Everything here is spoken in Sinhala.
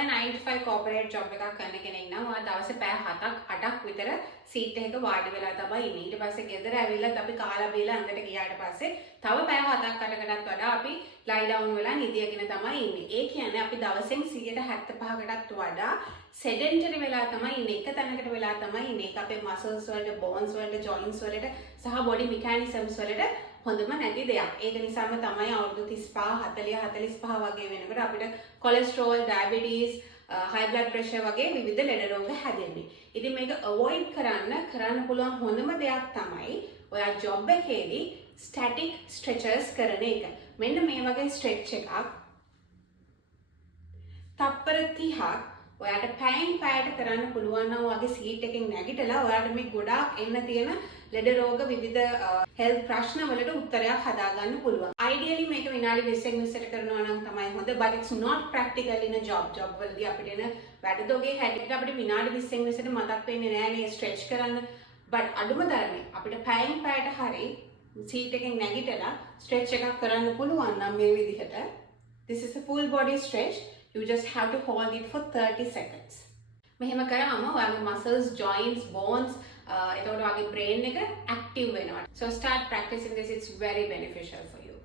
ඔයා 9 to 5 corporate job එකක් කරන කෙනෙක් නම් ඔයා දවසේ පැය 7ක් 8ක් විතර සීට් එකක වාඩි වෙලා තමයි ඉන්නේ. ඊට පස්සේ ගෙදර ඇවිල්ලා අපි කාලා බීලා ඇඟට ගියාට පස්සේ තව පැය 7ක් 8කටත් වඩා අපි lie down වෙලා නිදියගෙන තමයි ඉන්නේ. ඒ කියන්නේ අපි දවසෙන් 75කටත් වඩා sedentary වෙලා තමයි ඉන්නේ. එක තැනකට වෙලා තමයි ඉන්නේ. ඒක අපේ muscles වලට, bones වලට, joints වලට සහ body mechanisms වලට හොඳම නැති දෙයක්. ඒක නිසාම තමයි අවුරුදු 35, 40, 45 වගේ වෙනකොට අපිට cholesterol, diabetes, high blood pressure වගේ විවිධ ලෙඩ රෝග හැදෙන්නේ. ඉතින් මේක avoid කරන්න පුළුවන් හොඳම දෙයක් තමයි ඔයා job එකේදී static stretches කරන එක. මෙන්න මේ වගේ stretch එකක් තප්පර 30ක් ඔයාට පැයෙන් පැයට කරන්න පුළුවන් නම් ඔයාගේ සීට් එකෙන් නැගිටලා ඔයාට මේ ගොඩාක් එන්න තියෙන ලෙඩ රෝග විවිධ health ප්‍රශ්න වලට උත්තරයක් හදාගන්න පුළුවන්. Ideally මේක විනාඩි 20ක් විතර කරනවා නම් තමයි හොඳ, but it's not practical in a job වලදී අපිට එන වැඩදොගේ හැටියට අපිට විනාඩි 20ක් විතර මතක් වෙන්නේ නැහැ නේ stretch කරන්න. but අඩුම තරමේ අපිට පැයෙන් පැයට හරි සීට් එකෙන් නැගිටලා stretch එකක් කරන්න පුළුවන් නම් මේ විදිහට this is a full body stretch. You just have to hold it for 30 seconds. මෙහෙම කරාම ඔයාගේ muscles, joints, bones, එතකොට ඔයාගේ brain එක active වෙනවා. So start practicing this. It's very beneficial for you.